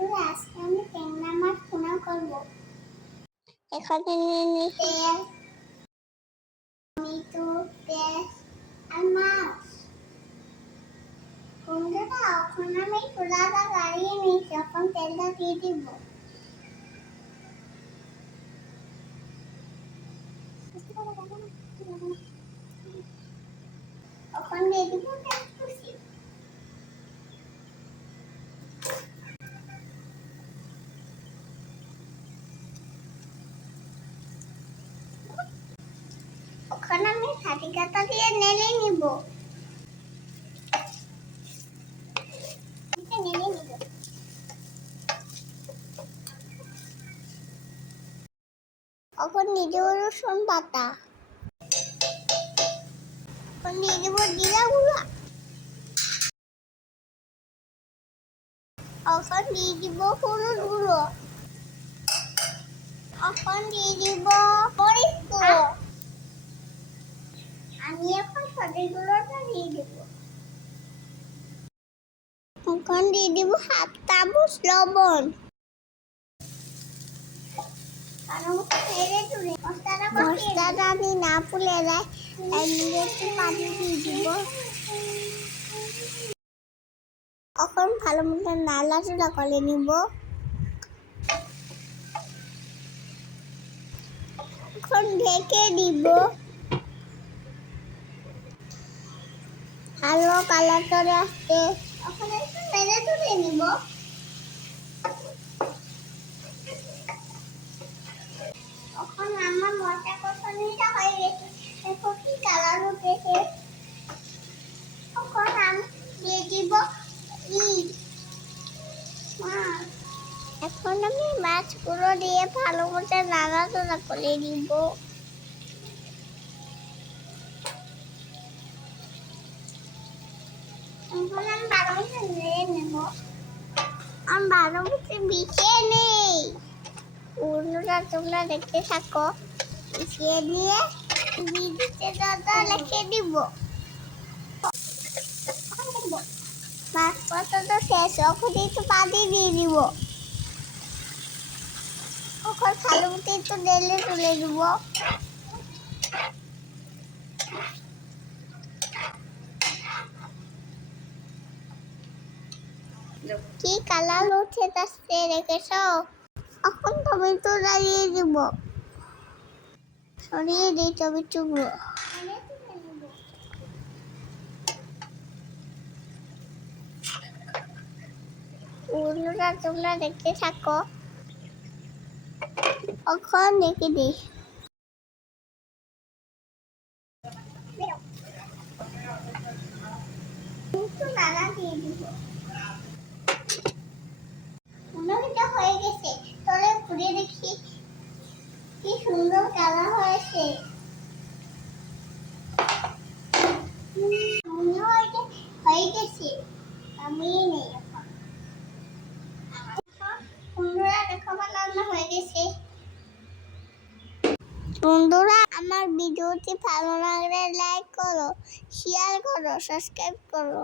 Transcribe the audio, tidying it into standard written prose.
বন্ধুরা, আজকে আমি ট্যাংরা মাছ ভুনা করব। এখানে নিয়ে নিচ্ছি তেল, টমেটো, পেঁয়াজ আর মাছ। বন্ধুরা, এখন আমি চুলাটা জ্বালিয়ে নিচ্ছি, এখন তেলটা দিয়ে দিব। এখন দিয়ে দিব পেঁয়াজ। এখন আমি ছাতি কাটা দিয়ে নেড়ে নিব। এখন দিয়ে দেব রসুন বাটা, এখন দিয়ে দেব জিরা গুঁড়া, এখন দিয়ে দিব হলুদ গুঁড়ো, এখন দিয়ে দিব মরিচ গুঁড়ো। আমি এখন সবজি গুঁড়োটা দিয়ে দিব। এখন দিয়ে দিব হাফ চামচ লবণ। মশলাটা আমি না ফুলে যায় একটু পানি দিয়ে দিব। এখন ভালো মতো নাড়াচাড়া করে নিব। এখন ঢেকে দিব। ভালো কালার করে আসছে, এখন একটু নেড়ে তুলে নিব। এখন আমার মশলা কষানোটা হয়ে গেছে, দেখো কি কালার উঠেছে। এখন আমি দিয়ে দিব মাছ। এখন আমি মাছগুলো দিয়ে ভালো মতো নাড়াচাড়া করে নিব। এখন আমি ভালো মতো নেড়ে নেব। আমি ভালো মতো মিশিয়ে নেই। বন্ধুরা, তোমরা দেখতে থাকো। মিশিয়ে নিয়ে দিতে লিখে দিব। মাছ কষানো শেষ, এখন একটু পানি দিয়ে দিব। এখন ভালো মতো একটু নেড়ে তুলে দিব। কি কালার উঠে যাচ্ছে দেখেছো? এখন টমেটো দিয়ে দিব। সরিয়ে দিই টমেটোগুলো। বন্ধুরা, তোমরা দেখতে থাকো। এখন দেখে দিই। একটু নাড়া দিয়ে দিব। মুরগিটা হয়ে গেছে, তবে ঘুরে দেখি কি সুন্দর কালার হয়েছে। হয়ে গেছে, আমি নেই এখন। বন্ধুরা দেখো, আমার রান্না হয়ে গেছে। বন্ধুরা, আমার ভিডিওটি ভালো লাগলে লাইক করো, শেয়ার করো, সাবস্ক্রাইব করো।